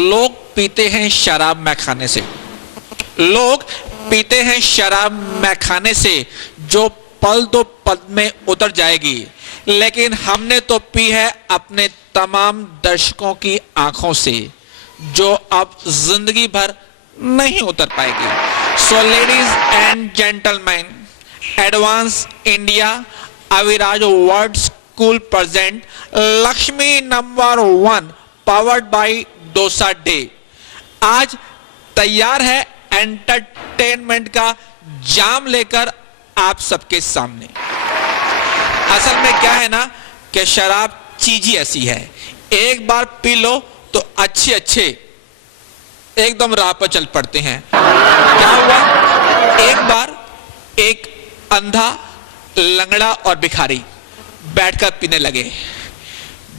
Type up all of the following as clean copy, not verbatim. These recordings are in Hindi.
लोग पीते हैं शराब मैं खाने से, लोग पीते हैं शराब मैं खाने से जो पल दो पल में उतर जाएगी, लेकिन हमने तो पी है अपने तमाम दर्शकों की आंखों से जो अब जिंदगी भर नहीं उतर पाएगी। So ladies and gentleman, advance India Aviraj world school present Lakshmi number 1 powered by dosa day. आज तैयार है एंटरटेनमेंट का जाम लेकर आप सबके सामने। असल में क्या है ना कि शराब चीज ही ऐसी है, एक बार पी लो तो अच्छे अच्छे एकदम राह पर चल पड़ते हैं। क्या हुआ, एक बार एक अंधा, लंगड़ा और भिखारी बैठकर पीने लगे।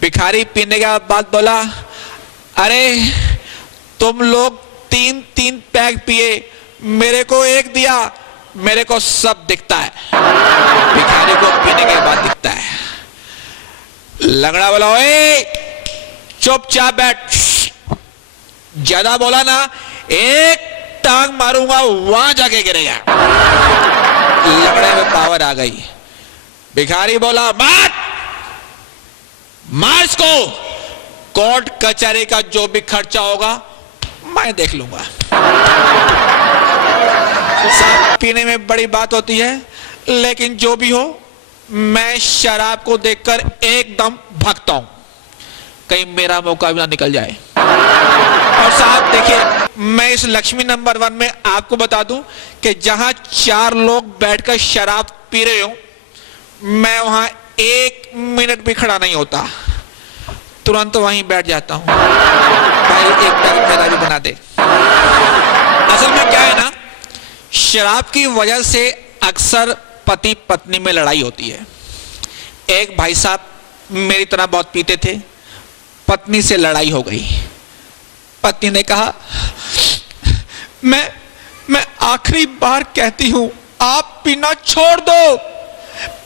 भिखारी पीने के बाद बोला, अरे तुम लोग 3-3 पैग पिए, मेरे को एक दिया, मेरे को सब दिखता है। भिखारी को पीने के बाद दिखता है। लंगड़ा बोला, ओए चुपचाप बैठ, ज्यादा बोला ना एक टांग मारूंगा वहां जाके गिरेगा। लंगड़े में पावर आ गई। भिखारी बोला, मार इसको, कोर्ट कचहरी का जो भी खर्चा होगा मैं देख लूंगा। शराब पीने में बड़ी बात होती है, लेकिन जो भी हो मैं शराब को देखकर एकदम भागता हूं, कहीं मेरा मौका भी ना निकल जाए। और साहब देखिए, मैं इस लक्ष्मी नंबर 1 में आपको बता दूं कि जहां 4 लोग बैठकर शराब पी रहे हो, मैं वहां 1 मिनट भी खड़ा नहीं होता, तुरंत वहीं बैठ जाता हूं। भाई एक पैग मेरा भी बना दे। असल में क्या है ना, शराब की वजह से अक्सर पति पत्नी में लड़ाई होती है। एक भाई साहब मेरी तरह बहुत पीते थे, पत्नी से लड़ाई हो गई। पत्नी ने कहा, मैं आखिरी बार कहती हूं आप पीना छोड़ दो,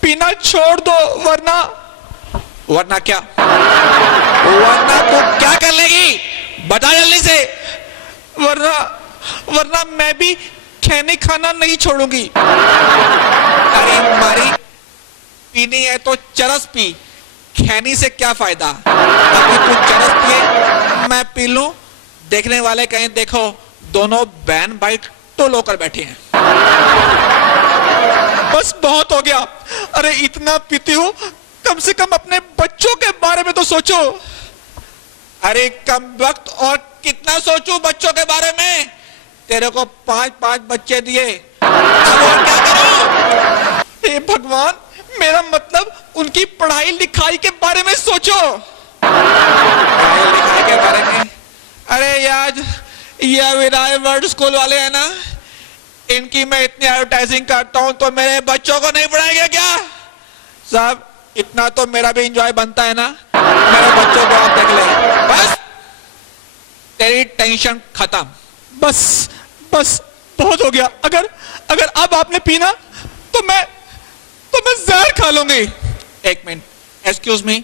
पीना छोड़ दो, वरना क्या, वरना तो क्या कर लेगी, बता जल्दी से, वरना मैं भी खैनी खाना नहीं छोड़ूंगी। अरे मारी, पीनी है तो चरस पी, खैनी से क्या फायदा। अभी तू चरस पिए, मैं पी लूं, देखने वाले कहें देखो दोनों बहन भाई टोल होकर बैठे हैं। बस बहुत हो गया, अरे इतना पीती हो, कम से कम अपने बच्चों के बारे में तो सोचो। अरे कम वक्त, और कितना सोचूं बच्चों के बारे में, तेरे को 5-5 बच्चे दिए, अब और क्या करूं? हे भगवान, मेरा मतलब उनकी पढ़ाई लिखाई के बारे में सोचो। पढ़ाई लिखाई के बारे में, अरे यार ये विराय वर्ल्ड स्कूल वाले हैं ना, इनकी मैं इतनी एडवर्टाइजिंग करता हूं तो मेरे बच्चों को नहीं पढ़ाएंगे क्या? साहब इतना तो मेरा भी एंजॉय बनता है ना, मेरे बच्चों को आप देख ले, बस तेरी टेंशन खत्म। बस बहुत हो गया, अगर अब आपने पीना तो मैं जहर खा लूंगी। एक मिनट, एक्सक्यूज मी,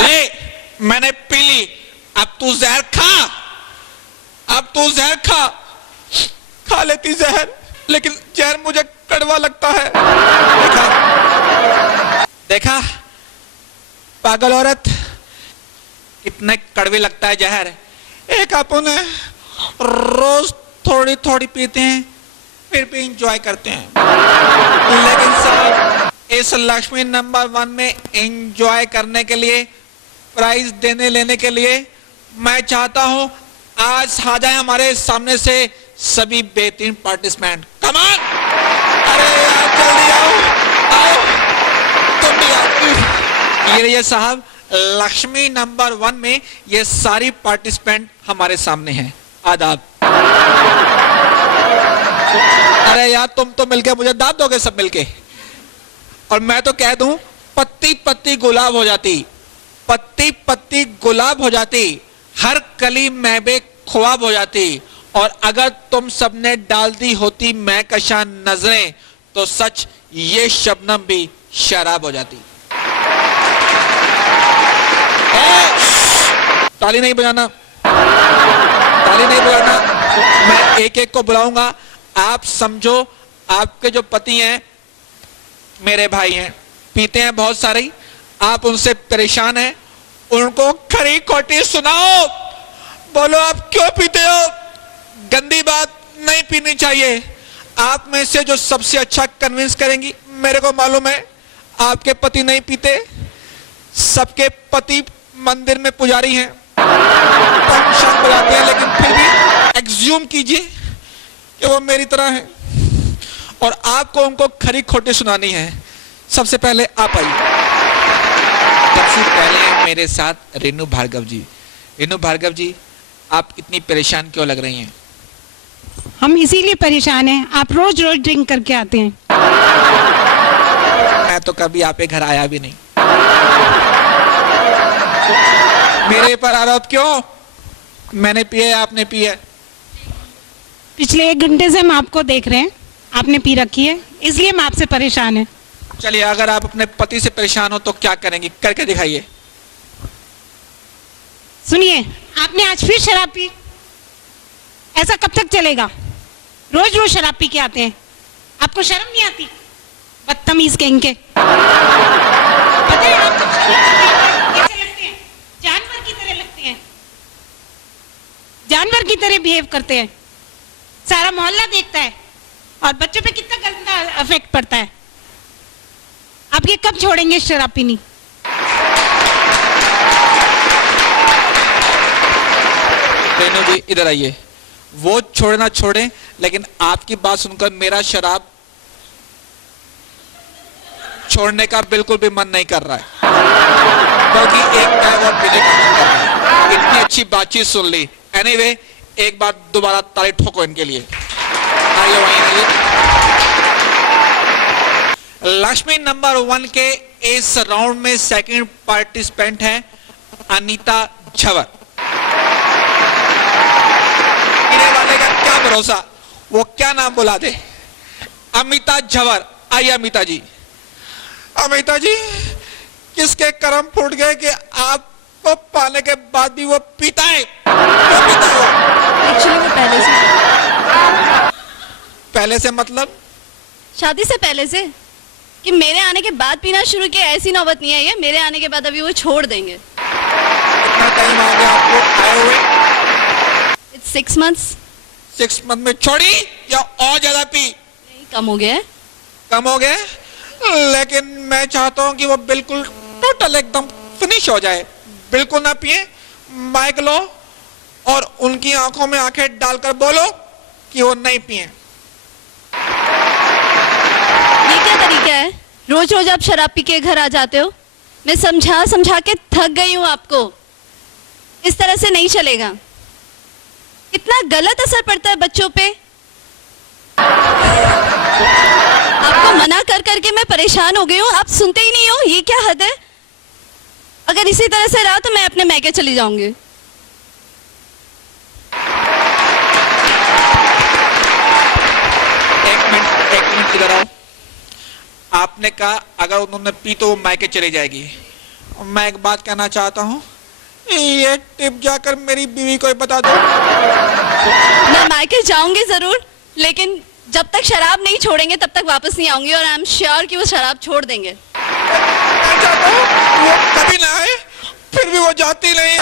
ले मैंने पी ली, अब तू जहर खा लेती जहर, लेकिन जहर मुझे कड़वा लगता है। देखा पागल औरत, कितने कड़वे लगता है जहर। एक अपन रोज थोड़ी थोड़ी पीते हैं, फिर भी इंजॉय करते हैं, लेकिन साहब इस लक्ष्मी नंबर 1 में एंजॉय करने के लिए, प्राइज देने लेने के लिए मैं चाहता हूं आज आ जाए हमारे सामने से सभी बेहतरीन पार्टिसिपेंट। कम ऑन, अरे यार जल्दी आओ, तुम भी आओ। ये रहिए साहब, लक्ष्मी नंबर 1 में ये सारी पार्टिसिपेंट हमारे सामने हैं। आदाब। अरे यार तुम तो मिलके मुझे दाद दोगे सब मिलके, और मैं तो कह दूं पत्ती पत्ती गुलाब हो जाती, पत्ती पत्ती गुलाब हो जाती, हर कली महबे ख्वाब हो जाती, और अगर तुम सबने डाल दी होती महकशा नजरें तो सच ये शबनम भी शराब हो जाती। ताली नहीं बजाना, ताली नहीं बजाना। मैं एक एक को बुलाऊंगा। आप समझो आपके जो पति हैं, मेरे भाई हैं, पीते हैं बहुत सारे, आप उनसे परेशान हैं, उनको खरी खोटी सुनाओ, बोलो आप क्यों पीते हो। गंदी बात नहीं पीनी चाहिए। आप में से जो सबसे अच्छा कन्विंस करेंगी, मेरे को मालूम है आपके पति नहीं पीते, सबके पति मंदिर में पुजारी हैं, शाम बजाते हैं, लेकिन फिर भी एग्ज्यूम कीजिए कि वो मेरी तरह है और आपको उनको खरी खोटी सुनानी है। सबसे पहले आप आइए। सबसे पहले मेरे साथ रेनू भार्गव जी। रेनू भार्गव जी, आप इतनी परेशान क्यों लग रही हैं? हम इसीलिए परेशान हैं, आप रोज रोज ड्रिंक करके आते हैं। मैं तो कभी आपके घर आया भी नहीं। मेरे पर आरोप क्यों? मैंने पिए, आपने पिए? पिछले 1 घंटे से हम आपको देख रहे हैं, आपने पी रखी है, इसलिए हम आपसे परेशान हैं। चलिए, अगर आप अपने पति से परेशान हो तो क्या करेंगी, करके दिखाइए। सुनिए, आपने आज फिर शराब पी, ऐसा कब तक चलेगा? रोज रोज शराब पी के आते हैं, आपको शर्म नहीं आती? बदतमीज कहीं के। पता है आप जब शराब पीते हैं कैसे लगते हैं? जानवर की तरह लगते हैं, जानवर की तरह बिहेव करते हैं। सारा मोहल्ला देखता है और बच्चों पे कितना गंदा इफेक्ट पड़ता है। आप ये कब छोड़ेंगे शराब पीनी? रेनू जी इधर आइए। वो छोड़े ना छोड़े, लेकिन आपकी बात सुनकर मेरा शराब छोड़ने का बिल्कुल भी मन नहीं कर रहा है, बल्कि एक पैग और पीने का मन कर रहा है। इतनी अच्छी बातचीत सुन ली। एनीवे, एक बार दोबारा ताली ठोको इनके लिए। आइए वहीं आइए। लक्ष्मी नंबर 1 के इस राउंड में सेकंड पार्टिसिपेंट है अनीता झवर। पीने वाले का क्या भरोसा, वो क्या नाम बुला दे। अमिता झवर, आइए अमिता जी। अमिता जी, किसके कर्म फूट गए कि आपको पाने के बाद भी वो पीता है? वो पीता है वो? एक्चुअली वो पहले से मतलब शादी से पहले से, कि मेरे आने के बाद पीना शुरू किया, ऐसी नौबत नहीं आई है। मेरे आने के बाद अभी वो छोड़ देंगे। कितना टाइम आ गया आपको आए हुए? It's 6 months। 6 मंथ में छोड़ी या और ज्यादा पी? नहीं, कम हो गया है। कम हो गए, लेकिन मैं चाहता हूं कि वो बिल्कुल टोटल एकदम फिनिश हो जाए, बिल्कुल ना पिए। माइक लो और उनकी आंखों में आंखें डालकर बोलो कि वो नहीं पिए। ये क्या तरीका है? रोज रोज आप शराब पी के घर आ जाते हो। मैं समझा समझा के थक गई हूँ आपको। इस तरह से नहीं चलेगा। इतना गलत असर पड़ता है बच्चों पे। आपको मना कर करके मैं परेशान हो गई हूँ, आप सुनते ही नहीं हो। ये क्या हद है? अगर इसी तरह से रहा तो मैं अपने मैके चली जाऊंगी। एक मिनट इधर आओ। आपने कहा अगर उन्होंने पी तो वो मायके चली जाएगी। मैं एक बात कहना चाहता हूँ, ये टिप जाकर मेरी बीवी को बता दो। मैं मायके जाऊंगी जरूर, लेकिन जब तक शराब नहीं छोड़ेंगे तब तक वापस नहीं आऊंगी। और आई एम श्योर कि वो शराब छोड़ देंगे। मैं चाहता हूँ वो कभी ना आए, फिर भी वो जाती नहीं।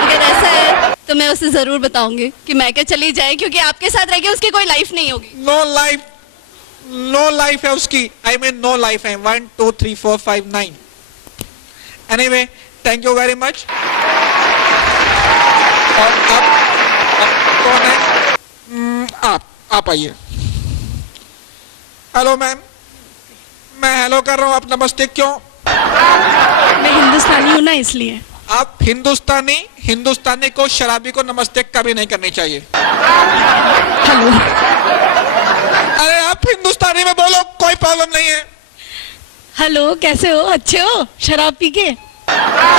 अगर ऐसा है तो मैं उसे जरूर बताऊंगी कि मैके चली जाए, क्योंकि आपके साथ रह के उसकी कोई लाइफ नहीं होगी। नो लाइफ है उसकी। आई मीन नो लाइफ है। 1 2 3 4 5 9। Anyway, thank you very much. और अब कौन है? आप आइए। Hello ma'am. मैं हेलो कर रहा हूँ, आप नमस्ते क्यों? मैं हिंदुस्तानी हूँ ना, इसलिए। आप हिंदुस्तानी को शराबी को नमस्ते कभी नहीं करनी चाहिए। हेलो। अरे आप हिंदुस्तानी में बोलो, कोई प्रॉब्लम नहीं है। हेलो, कैसे हो? अच्छे हो? शराब पी के?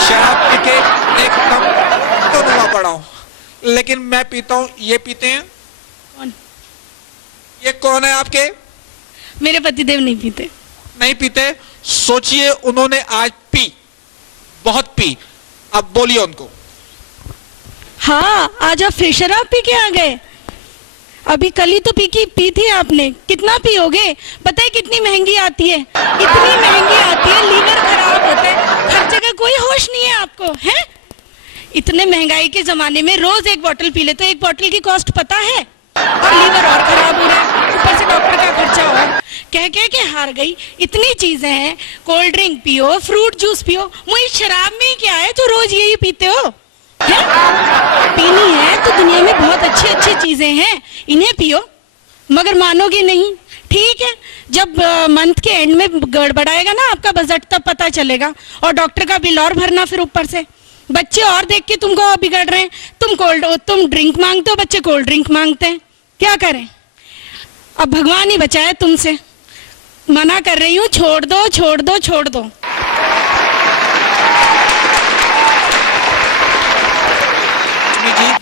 शराब पी के एकदम तो नुमा पड़ा हूं, लेकिन मैं पीता हूँ। ये पीते हैं? कौन? ये कौन है आपके? मेरे पतिदेव नहीं पीते। नहीं पीते? सोचिए, उन्होंने आज पी, बहुत पी। अब बोलिए उनको। हाँ, आज आप फिर शराब पी के आ गए। अभी कल ही तो पी थी आपने। कितना पियोगे? पता है कितनी महंगी आती है? इतनी महंगी आती है, लीवर खराब होता है, खर्चे का कोई होश नहीं है आपको, है? इतने महंगाई के जमाने में रोज एक बोतल पी लेते, एक बोतल की कॉस्ट पता है? और लीवर और खराब हो रहा है, ऊपर से डॉक्टर का खर्चा और कह के हार गई। इतनी चीजें हैं, कोल्ड ड्रिंक पियो, फ्रूट जूस पियो, मुझे शराब में ही क्या है जो रोज यही पीते हो? है? पीनी है तो दुनिया में बहुत अच्छी अच्छी चीजें हैं, इन्हें पियो। मगर मानोगे नहीं। ठीक है, जब मंथ के एंड में गड़बड़ाएगा ना आपका बजट, तब पता चलेगा। और डॉक्टर का बिल और भरना फिर ऊपर से। बच्चे और देख के तुमको बिगड़ रहे हैं। तुम ड्रिंक मांगते हो, बच्चे कोल्ड ड्रिंक मांगते हैं। क्या करें? अब भगवान ही बचाए तुमसे। मना कर रही हूँ, छोड़ दो छोड़ दो छोड़ दो। जी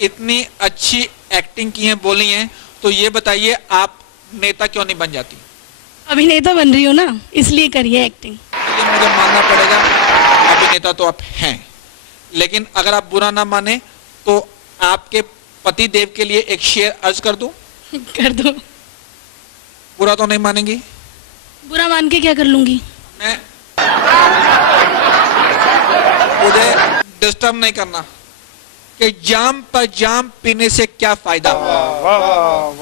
इतनी अच्छी एक्टिंग की है, बोली है, तो ये बताइए आप नेता क्यों नहीं बन जाती? अभिनेता बन रही हूँ ना, इसलिए करिए एक्टिंग। ये मुझे मानना पड़ेगा, अभिनेता तो आप हैं, लेकिन अगर आप बुरा ना माने तो आपके पति देव के लिए एक शेर अर्ज कर दूं? कर दो। बुरा तो नहीं मानेंगी? बुरा मान के क्या कर लूंगी? मैं मुझे डिस्टर्ब नहीं करना कि जाम पर जाम पीने से क्या फायदा,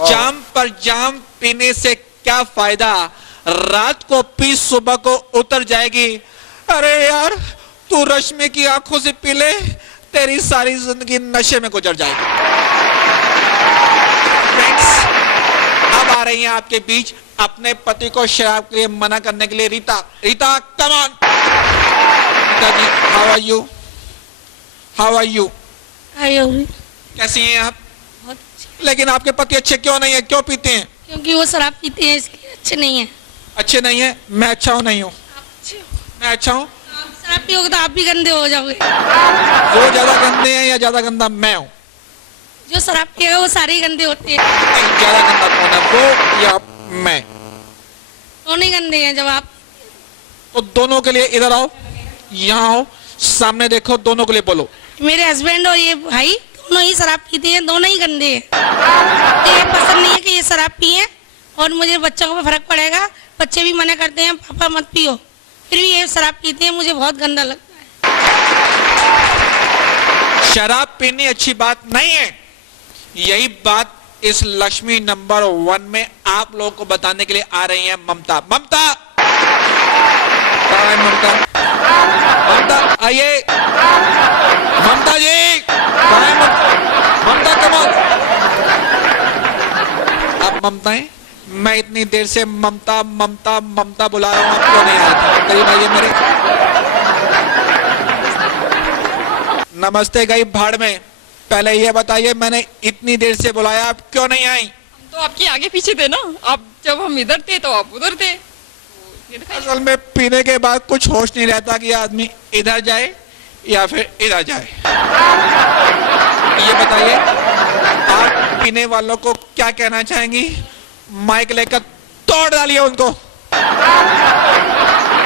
जाम पर जाम पीने से क्या फायदा, रात को पी सुबह को उतर जाएगी। अरे यार तू रश्मि की आंखों से पी ले, तेरी सारी जिंदगी नशे में गुजर जाएगी। फ्रेंड्स, अब आ रही हैं आपके बीच अपने पति को शराब के लिए मना करने के लिए Rita. Rita come on. Rita ji, how are you? How are you? कैसी हैं आप? बहुत। लेकिन आपके पति अच्छे क्यों नहीं है, क्यों पीते हैं? क्योंकि वो शराब पीते हैं, इसलिए अच्छे नहीं है। अच्छे नहीं है? मैं अच्छा हूं नहीं हूं? मैं अच्छा हूं? आप शराब पियोगे तो आप भी गंदे हो जाओगे। वो ज्यादा गंदे हैं या ज्यादा गंदा मैं हूं? जो शराब पिएगा वो सारे ही गंदे होते हैं। नहीं, ज्यादा गंदा कौन है, वो या मैं? दोनों ही गंदे हैं। जब आप तो दोनों के लिए इधर आओ, यहाँ आओ, सामने देखो, दोनों के लिए बोलो। मेरे हस्बैंड और ये भाई दोनों ही शराब पीते हैं, दोनों ही गंदे हैं। मुझे ये पसंद नहीं है कि ये शराब पिए, और मुझे बच्चों को फर्क पड़ेगा। बच्चे भी मना करते हैं पापा मत पियो, फिर भी ये शराब पीते हैं, मुझे बहुत गंदा लगता है। शराब पीनी अच्छी बात नहीं है, यही बात इस लक्ष्मी नंबर 1 में आप लोगों को बताने के लिए आ रही हैं ममता। ममता, कहाँ है ममता? ममता आइए। ममता जी, कहाँ है ममता? ममता कम ऑन। आप ममता हैं? मैं इतनी देर से ममता ममता ममता बुला रहा हूं, आप क्यों नहीं आ रहे? करीब आइए मेरे। नमस्ते गई भाड़ में। पहले ये बताइए, मैंने इतनी देर से बुलाया, आप क्यों नहीं आई? हम तो आपके आगे पीछे थे ना, आप जब हम इधर थे तो आप उधर थे। असल में पीने के बाद कुछ होश नहीं रहता कि आदमी इधर जाए या फिर इधर जाए। ये बताइए, आप पीने वालों को क्या कहना चाहेंगी? माइक लेकर तोड़ डालिए उनको।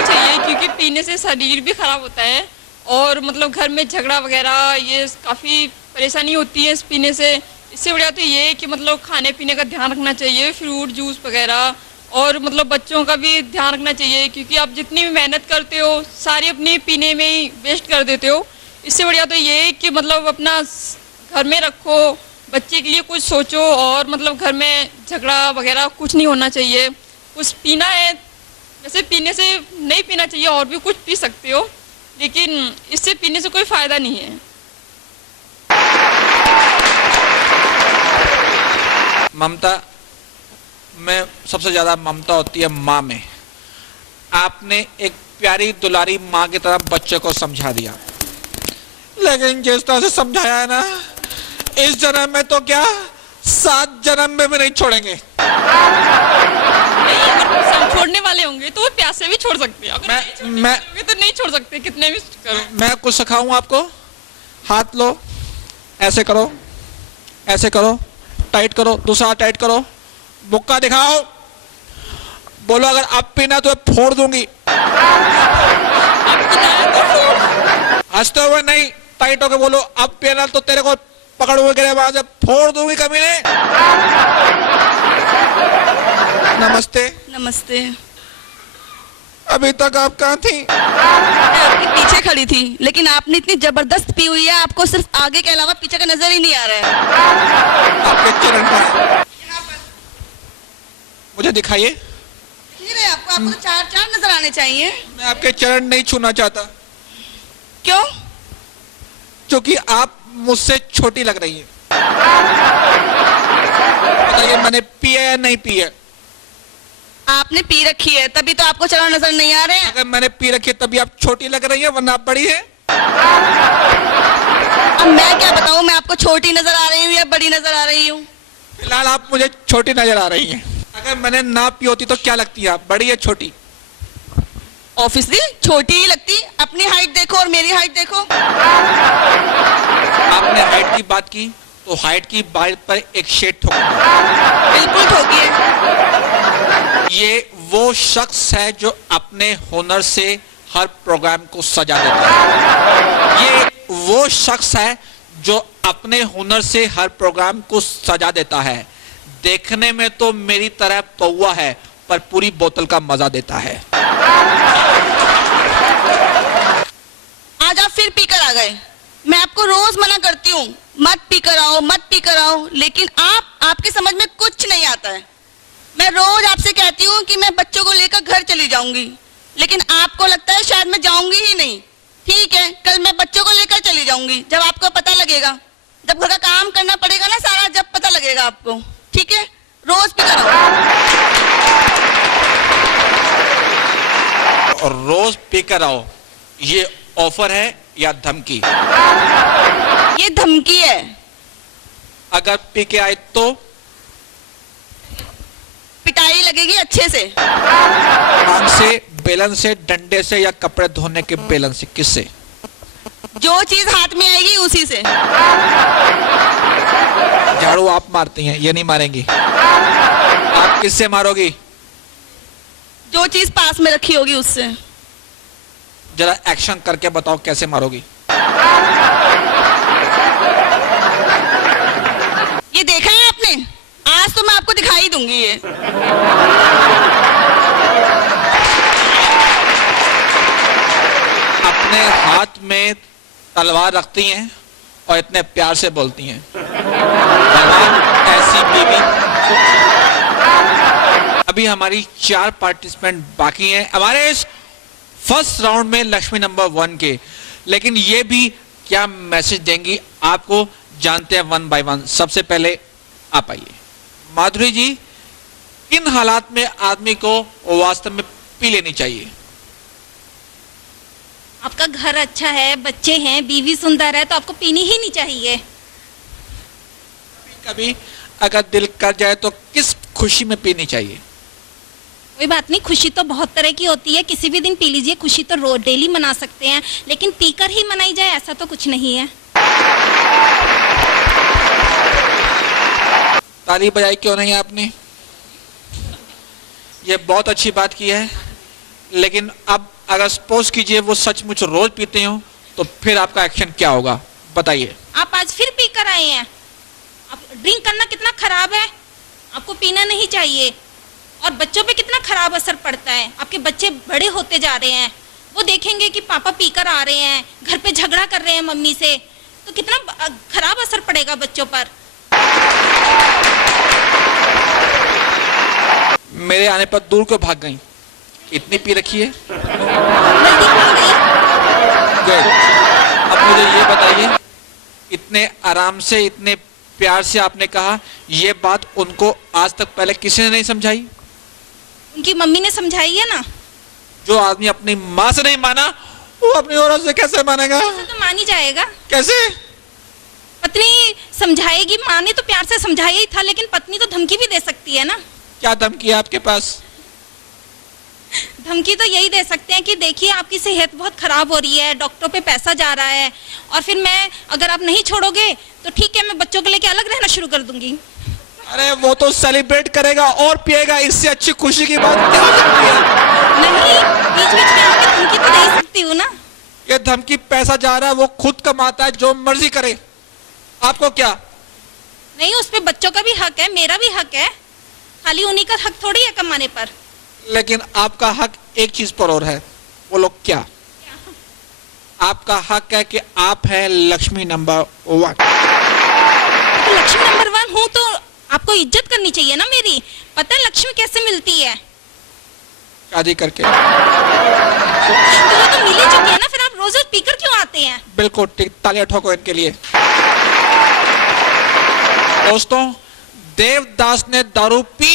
चाहिए क्योंकि पीने से शरीर भी खराब होता है, और मतलब घर में झगड़ा वगैरह ये काफ़ी परेशानी होती है इस पीने से। इससे बढ़िया तो ये है कि मतलब खाने पीने का ध्यान रखना चाहिए, फ्रूट जूस वगैरह, और मतलब बच्चों का भी ध्यान रखना चाहिए, क्योंकि आप जितनी भी मेहनत करते हो सारी अपने पीने में ही वेस्ट कर देते हो। इससे बढ़िया तो ये है कि मतलब अपना घर में रखो, बच्चे के लिए कुछ सोचो, और मतलब घर में झगड़ा वगैरह कुछ नहीं होना चाहिए। कुछ पीना है, वैसे पीने से नहीं पीना चाहिए, और भी कुछ पी सकते हो, लेकिन इससे पीने से कोई फ़ायदा नहीं है। ममता में सबसे ज्यादा ममता होती है माँ में। आपने एक प्यारी दुलारी माँ की तरह बच्चे को समझा दिया, लेकिन जिस तरह से समझाया है ना, इस जन्म में तो क्या 7 जन्म में भी नहीं छोड़ेंगे। नहीं, अगर सब छोड़ने वाले होंगे तो वो प्यास से भी छोड़ सकते हैं। अगर मैं- नहीं छोड़ने वाले होंगे तो नहीं छोड़ सकते, कितने भी करो। मैं कुछ सिखाऊं आपको? हाथ लो, ऐसे करो, ऐसे करो, टाइट करो, दूसरा हाथ टाइट करो, मुक्का दिखाओ, बोलो अगर आप पीना तो फोड़ दूंगी। हंसते हुए नहीं, टाइट होके बोलो। अब पीना तो तेरे को पकड़ूंगी, वहां से फोड़ दूंगी कमीने। नमस्ते। नमस्ते। अभी तक आप कहाँ थी? मैं आपके पीछे खड़ी थी, लेकिन आपने इतनी जबरदस्त पी हुई है, आपको सिर्फ आगे के अलावा पीछे का नजर ही नहीं आ रहा है। आपके चरण पर मुझे दिखाइए। नहीं रहे आपको, आपको तो चार चार नजर आने चाहिए। मैं आपके चरण नहीं छूना चाहता, क्यों? क्योंकि आप मुझसे छोटी लग रही है। बताइए, मैंने पिया या नहीं पिया? आपने पी रखी है, तभी तो आपको चरण नजर नहीं आ रहे हैं। अगर मैंने पी रखी है तभी आप छोटी लग रही है, वरना आप बड़ी है। अब मैं क्या बताऊं, मैं आपको छोटी नजर आ रही हूँ या बड़ी नजर आ रही हूँ? फिलहाल आप मुझे छोटी नजर आ रही हैं। अगर मैंने ना पी होती तो क्या लगती है आप, बड़ी या छोटी? ऑब्वियसली छोटी ही लगती। अपनी हाइट देखो और मेरी हाइट देखो। आपने हाइट की बात की तो हाइट की बात पर एक शेड ठोकूंगा। बिल्कुल ठोकिए। ये वो शख्स है जो अपने हुनर से हर प्रोग्राम को सजा देता है। ये वो शख्स है जो अपने हुनर से हर प्रोग्राम को सजा देता है। देखने में तो मेरी तरह पौवा है, पर पूरी बोतल का मजा देता है। आज आप फिर पीकर आ गए। मैं आपको रोज मना करती हूँ, मत पीकर आओ, मत पीकर आओ, लेकिन आपके समझ में कुछ नहीं आता है। मैं रोज आपसे कहती हूँ कि मैं बच्चों को लेकर घर चली जाऊंगी, लेकिन आपको लगता है शायद मैं जाऊंगी ही नहीं। ठीक है, कल मैं बच्चों को लेकर चली जाऊंगी, जब आपको पता लगेगा, जब घर का काम करना पड़ेगा ना सारा, जब पता लगेगा आपको। ठीक है, रोज पीकर आओ। और रोज पीकर आओ, ये ऑफर है या धमकी? ये धमकी है। अगर पी के आए तो पिटाई लगेगी अच्छे से। टांग से, बेलन से, डंडे से या कपड़े धोने के बेलन से? किससे? जो चीज हाथ में आएगी उसी से। झाड़ू आप मारती हैं, ये नहीं मारेंगी। आप किससे मारोगी? जो चीज पास में रखी होगी उससे। जरा एक्शन करके बताओ कैसे मारोगी? ये देखा है आपने? आज तो मैं आपको दिखाई दूंगी ये। अपने हाथ में तलवार रखती हैं और इतने प्यार से बोलती हैं, भगवान ऐसी बीवी। अभी हमारी 4 पार्टिसिपेंट बाकी हैं हमारे इस फर्स्ट राउंड में लक्ष्मी नंबर 1 के, लेकिन ये भी क्या मैसेज देंगी आपको जानते हैं 1 बाय 1। सबसे पहले आप आइए। माधुरी जी, किन हालात में आदमी को वास्तव में पी लेनी चाहिए? आपका घर अच्छा है, बच्चे हैं, बीवी सुंदर है, तो आपको पीनी ही नहीं चाहिए। कभी अगर दिल कर जाए तो किस खुशी में पीनी चाहिए? कोई बात नहीं, खुशी तो बहुत तरह की होती है, किसी भी दिन पी लीजिए। खुशी तो रोज डेली मना सकते हैं, लेकिन पीकर ही मनाई जाए ऐसा तो कुछ नहीं है। ताली बजाई क्यों नहीं आपने? ये बहुत अच्छी बात की है, लेकिन अब अगर सपोज कीजिए वो सचमुच रोज पीते हो तो फिर आपका एक्शन क्या होगा, बताइए। आप आज फिर पीकर आए हैं। आप ड्रिंक करना कितना खराब है, आपको पीना नहीं चाहिए। और बच्चों पे कितना खराब असर पड़ता है। आपके बच्चे बड़े होते जा रहे हैं, वो देखेंगे कि पापा पीकर आ रहे हैं, घर पे झगड़ा कर रहे हैं मम्मी से, तो कितना खराब असर पड़ेगा बच्चों पर। मेरे आने पर दूर क्यों भाग गई? इतनी पी रखी है? जल्दी खा गई। गुड। अब मुझे ये बताइए, इतने आराम से, इतने प्यार से आपने कहा, ये बात उनको आज तक पहले किसी ने नहीं समझाई? उनकी मम्मी ने समझाई है ना। जो आदमी अपनी माँ से नहीं माना वो अपनी औरत से कैसे मानेगा? तो मान ही जाएगा। कैसे? पत्नी समझाएगी, माँ ने तो प्यार से समझाया ही था, लेकिन पत्नी तो धमकी भी दे सकती है ना। क्या धमकी है आपके पास? धमकी तो यही दे सकते हैं कि देखिए आपकी सेहत बहुत खराब हो रही है, डॉक्टर पे पैसा जा रहा है, और फिर मैं, अगर आप नहीं छोड़ोगे तो ठीक है, मैं बच्चों को लेके अलग रहना शुरू कर दूंगी। अरे वो तो सेलिब्रेट करेगा और पिएगा, इससे अच्छी खुशी की बात क्या हो सकती है? नहीं, बीच बीच में आके धमकी तो दे सकती हूँ ना। ये धमकी पैसा जा रहा है, वो खुद कमाता है, जो मर्जी करे, आपको क्या? नहीं, उस पे बच्चों का भी हक है, मेरा भी हक है, खाली उन्हीं का हक थोड़ी है कमाने पर। लेकिन आपका हक एक चीज पर और है, वो लोग क्या? आपका हक है कि आप हैं लक्ष्मी नंबर 1। तो लक्ष्मी नंबर 1 हूँ तो आपको इज्जत करनी चाहिए ना मेरी। पता है लक्ष्मी कैसे मिलती है? शादी करके। तो वो तो मिल ही चुकी है ना, फिर आप रोज रोज पीकर क्यों आते हैं? बिल्कुल ठीक, तालियां ठोको इनके लिए। दोस्तों, देवदास ने दारू पी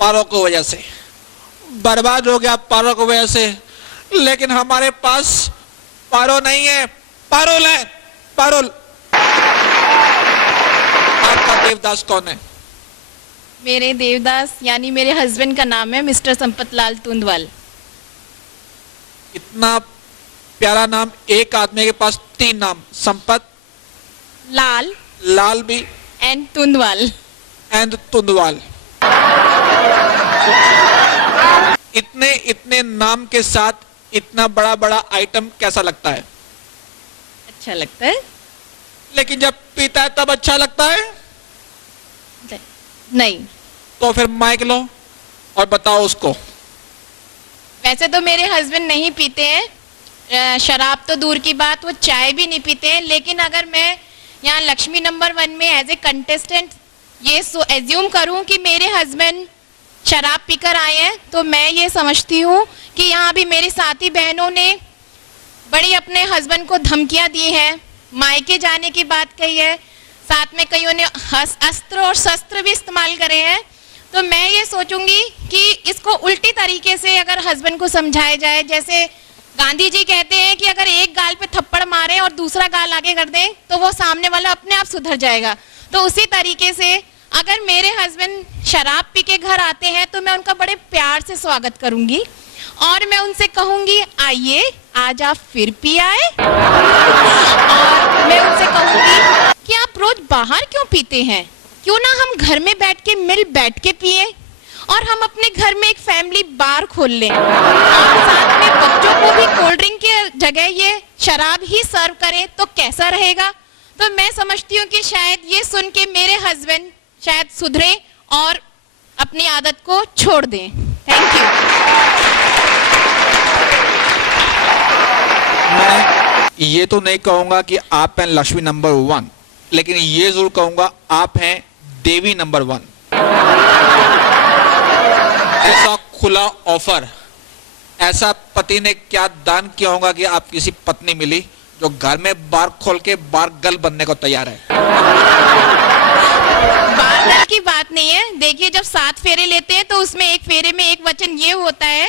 पारो की वजह से, बर्बाद हो गया पारो की वजह से। लेकिन हमारे पास पारो नहीं है, पारुल है, पारुल। आपका देवदास कौन है? मेरे देवदास यानी मेरे हस्बैंड का नाम है मिस्टर संपत लाल तुंदवाल। इतना प्यारा नाम, एक आदमी के पास 3 नाम, संपत, लाल लाल भी एंड तुंदवाल। एंड तुंदवाल। इतने नाम के साथ इतना बड़ा बड़ा आइटम कैसा लगता है? अच्छा लगता है? लेकिन जब पीता है तब अच्छा लगता है? नहीं। तो फिर माइक लो और बताओ उसको। वैसे तो मेरे हस्बैंड नहीं पीते हैं, शराब तो दूर की बात, वो चाय भी नहीं पीते हैं। लेकिन अगर मैं यहाँ लक्ष्मी नंबर 1 में एज ए कंटेस्टेंट ये एज्यूम करूँ कि मेरे हस्बैंड शराब पीकर आए हैं, तो मैं ये समझती हूँ कि यहाँ भी मेरी साथी बहनों ने बड़ी अपने हस्बैंड को धमकियाँ दी हैं, मायके जाने की बात कही है, साथ में कईयों ने अस्त्र और शस्त्र भी इस्तेमाल करे हैं। तो मैं ये सोचूंगी कि इसको उल्टी तरीके से अगर हस्बैंड को समझाया जाए, जैसे गांधी जी कहते हैं कि अगर एक गाल पे थप्पड़ मारे और दूसरा गाल आगे कर दें तो वो सामने वाला अपने आप सुधर जाएगा। तो उसी तरीके से अगर मेरे हस्बैंड शराब पी के घर आते हैं तो मैं उनका बड़े प्यार से स्वागत करूंगी और मैं उनसे कहूंगी, आइए आज आप फिर पी आए। और मैं उनसे कहूंगी कि आप रोज बाहर क्यों पीते हैं, क्यों ना हम घर में बैठ के मिल बैठ के पिए और हम अपने घर में एक फैमिली बार खोल लें और साथ में बच्चों को भी कोल्ड ड्रिंक के जगह ये शराब ही सर्व करें तो कैसा रहेगा। तो मैं समझती हूँ कि शायद ये सुन के मेरे हस्बैंड शायद सुधरे और अपनी आदत को छोड़ दें। Thank you. मैं ये तो नहीं कहूंगा कि आप हैं लक्ष्मी नंबर 1, लेकिन ये जरूर कहूंगा आप हैं देवी नंबर 1। ऐसा खुला ऑफर, ऐसा पति ने क्या दान किया होगा कि आप किसी पत्नी मिली जो घर में बार खोल के बार गर्ल बनने को तैयार है। बार गर्ल की बात नहीं है। देखिए, जब 7 फेरे लेते हैं तो उसमें एक फेरे में एक वचन ये होता है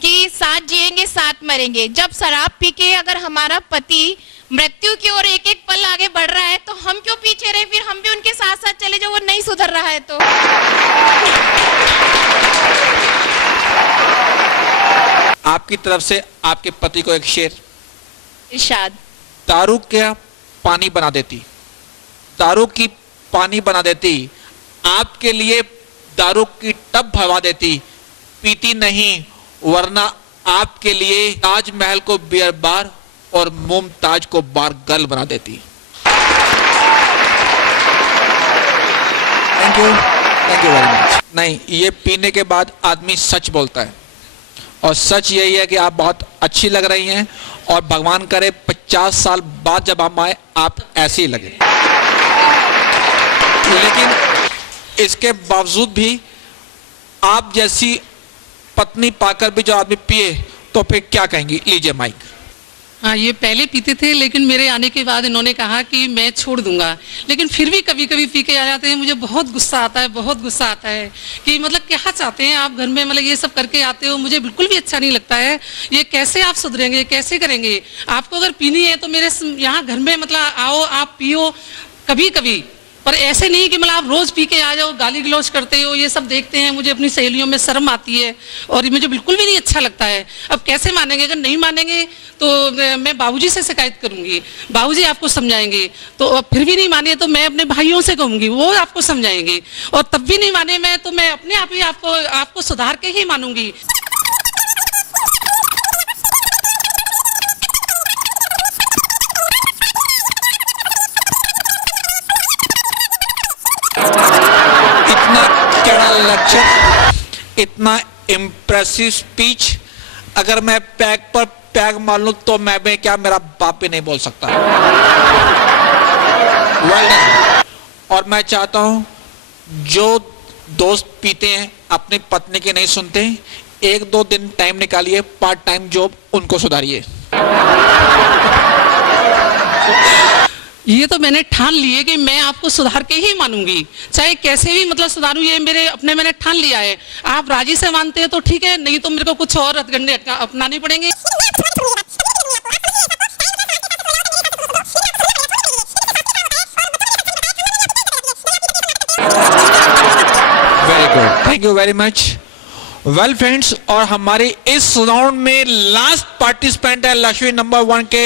कि साथ जिएंगे साथ मरेंगे। जब शराब पी के अगर हमारा पति मृत्यु की ओर एक एक पल आगे बढ़ रहा है तो हम क्यों पीछे रहे, फिर हम भी उनके साथ साथ चले जो वो नहीं सुधर रहा है तो। आपकी तरफ से आपके पति को एक शेर। इरशाद। दारू क्या पानी बना देती, दारू की पानी बना देती, आपके लिए दारू की टब भरवा देती, पीती नहीं वरना आपके लिए ताजमहल को बियर बार और मुमताज को बार गर्ल बना देती। Thank you very much. नहीं, ये पीने के बाद आदमी सच बोलता है और सच यही है कि आप बहुत अच्छी लग रही हैं और भगवान करे 50 साल बाद जब हम आए आप ऐसे ही लगे। लेकिन इसके बावजूद भी आप जैसी पत्नी पाकर भी जो आदमी पिए तो फिर क्या कहेंगी? लीजिए माइक। हाँ, ये पहले पीते थे लेकिन मेरे आने के बाद इन्होंने कहा कि मैं छोड़ दूंगा, लेकिन फिर भी कभी कभी पी के आ जाते हैं। मुझे बहुत गुस्सा आता है, बहुत गुस्सा आता है कि मतलब क्या चाहते हैं आप घर में, मतलब ये सब करके आते हो, मुझे बिल्कुल भी अच्छा नहीं लगता है। ये कैसे आप सुधरेंगे, कैसे करेंगे? आपको अगर पीनी है तो मेरे यहाँ घर में मतलब आओ, आप पियो कभी कभी, पर ऐसे नहीं कि मतलब आप रोज पी के आ जाओ, गाली गलौज करते हो, ये सब देखते हैं। मुझे अपनी सहेलियों में शर्म आती है और ये मुझे बिल्कुल भी नहीं अच्छा लगता है। अब कैसे मानेंगे? अगर नहीं मानेंगे तो मैं बाबूजी से शिकायत करूंगी, बाबूजी आपको समझाएंगे। तो अब फिर भी नहीं माने तो मैं अपने भाइयों से कहूंगी, वो आपको समझाएंगे। और तब भी नहीं माने मैं तो मैं अपने आप ही आपको सुधार के ही मानूंगी। लेक्चर, इतना इम्प्रेसिव स्पीच, अगर मैं पैग पर पैग मार लूं तो मैं भी क्या, मेरा बाप भी नहीं बोल सकता। Well done। और मैं चाहता हूं जो दोस्त पीते हैं अपनी पत्नी की नहीं सुनते, 1-2 दिन टाइम निकालिए, पार्ट टाइम जॉब उनको सुधारिए। ये तो मैंने ठान ली है कि मैं आपको सुधार के ही मानूंगी, चाहे कैसे भी मतलब सुधारूं, ये मेरे अपने मैंने ठान लिया है। आप राजी से मानते हैं तो ठीक है, नहीं तो मेरे को कुछ और हथकंडे अपनाने पड़ेंगे। Very good, thank you very much. Well friends, और हमारी इस राउंड में लास्ट पार्टिसिपेंट है लक्ष्मी नंबर 1 के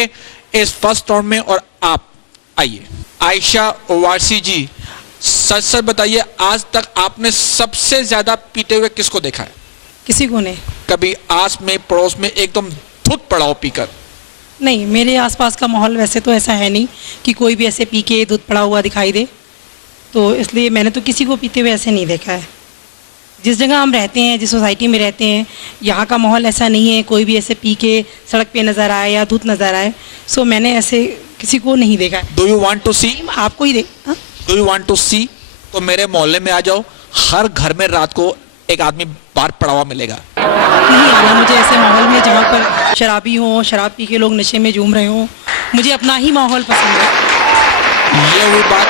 इस फर्स्ट राउंड में, और आप आइए। आयशा ओवारसी जी, सच सच बताइए, आज तक आपने सबसे ज्यादा पीते हुए किसको देखा है? किसी को नहीं। कभी आस में पड़ोस में एकदम धुत पड़ा हो पीकर? नहीं, मेरे आसपास का माहौल वैसे तो ऐसा है नहीं कि कोई भी ऐसे पी के दूध पड़ा हुआ दिखाई दे, तो इसलिए मैंने तो किसी को पीते हुए ऐसे नहीं देखा है। जिस जगह हम रहते हैं, जिस सोसाइटी में रहते हैं, यहाँ का माहौल ऐसा नहीं है कोई भी ऐसे पी के सड़क पे नज़र आए या धूत नज़र आए, सो मैंने ऐसे किसी को नहीं देखा है। Do you want to see? आपको ही do you want to see? तो मेरे मोहल्ले में आ जाओ, हर घर में रात को एक आदमी बाहर पड़ा हुआ मिलेगा। नहीं आना मुझे ऐसे माहौल में जहाँ पर शराबी हो, शराब पी के लोग नशे में झूम रहे हो, मुझे अपना ही माहौल पसंद है। ये हुई बात।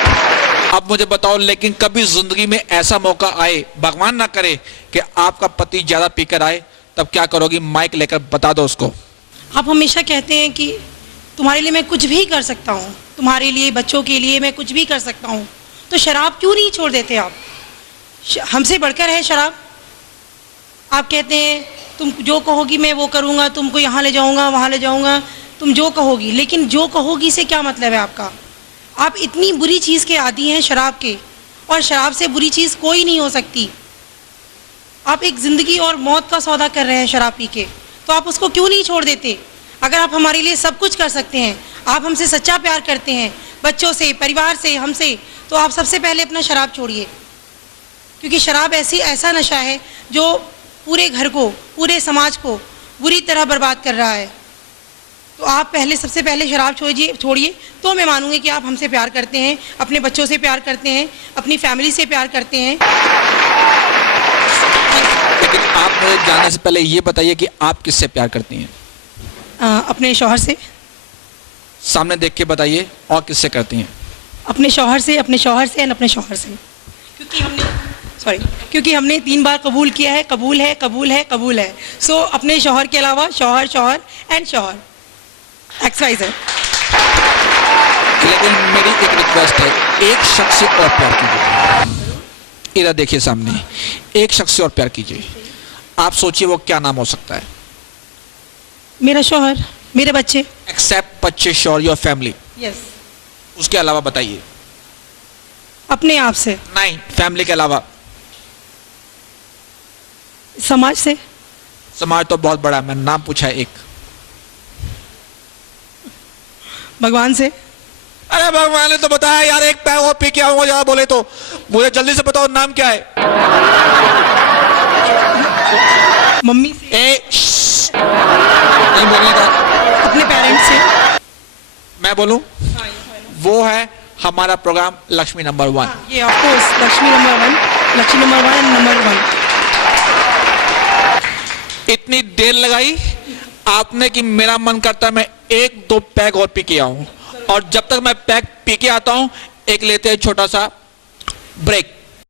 अब मुझे बताओ, लेकिन कभी जिंदगी में ऐसा मौका आए, भगवान ना करे, कि आपका पति ज्यादा पीकर आए, तब क्या करोगी? माइक लेकर बता दो उसको। आप हमेशा कहते हैं कि तुम्हारे लिए मैं कुछ भी कर सकता हूँ, तुम्हारे लिए, बच्चों के लिए मैं कुछ भी कर सकता हूँ, तो शराब क्यों नहीं छोड़ देते आप? हमसे बढ़कर है शराब। आप कहते हैं तुम जो कहोगी मैं वो करूँगा, तुमको यहाँ ले जाऊँगा, वहाँ ले जाऊँगा, तुम जो कहोगी, लेकिन जो कहोगी से क्या मतलब है आपका? आप इतनी बुरी चीज़ के आदी हैं शराब के, और शराब से बुरी चीज़ कोई नहीं हो सकती। आप एक ज़िंदगी और मौत का सौदा कर रहे हैं शराब पी के, तो आप उसको क्यों नहीं छोड़ देते? अगर आप हमारे लिए सब कुछ कर सकते हैं, आप हमसे सच्चा प्यार करते हैं, बच्चों से, परिवार से, हमसे, तो आप सबसे पहले अपना शराब छोड़िए, क्योंकि शराब ऐसा नशा है जो पूरे घर को, पूरे समाज को बुरी तरह बर्बाद कर रहा है। तो आप पहले, सबसे पहले शराब छोड़िए, तो मैं मानूंगी कि आप हमसे प्यार करते हैं, अपने बच्चों से प्यार करते हैं, अपनी फैमिली से प्यार करते हैं। लेकिन आप मुझे जानने से पहले ये बताइए कि आप किससे प्यार करती हैं? अपने शौहर से। सामने देख के बताइए, और किससे करती हैं? अपने शौहर से, अपने शौहर से एंड अपने शौहर से, क्योंकि हमने 3 बार कबूल किया है, कबूल है, कबूल है, कबूल है। सो अपने शौहर के अलावा शौहर, शौहर एंड शौहर, XYZ। लेकिन मेरी एक रिक्वेस्ट है, एक शख्स से और प्यार कीजिए। इधर देखिए सामने, एक शख्स से और प्यार कीजिए। आप सोचिए वो क्या नाम हो सकता है? मेरा शौहर, मेरे बच्चे। एक्सेप्ट बच्चे, श्योर, योर फैमिली। यस। उसके अलावा बताइए। अपने आप से। नहीं, फैमिली के अलावा। समाज से। समाज तो बहुत बड़ा है, मैंने नाम पूछा है एक। भगवान से। अरे भगवान ने तो बताया यार, एक पैग और पी के आऊंगा ज्यादा बोले तो। मुझे जल्दी से बताओ नाम क्या है? मम्मी से। नहीं बोलने का। अपने पेरेंट्स से। मैं बोलूं? वो है हमारा प्रोग्राम लक्ष्मी नंबर 1। ये of course Lakshmi number 1, Lakshmi number 1 and number 1। इतनी देर लगाई आपने कि मेरा मन करता है मैं 1-2 पैग और पी के आऊं, और जब तक मैं पैग पी के आता हूं, एक लेते हैं छोटा सा ब्रेक।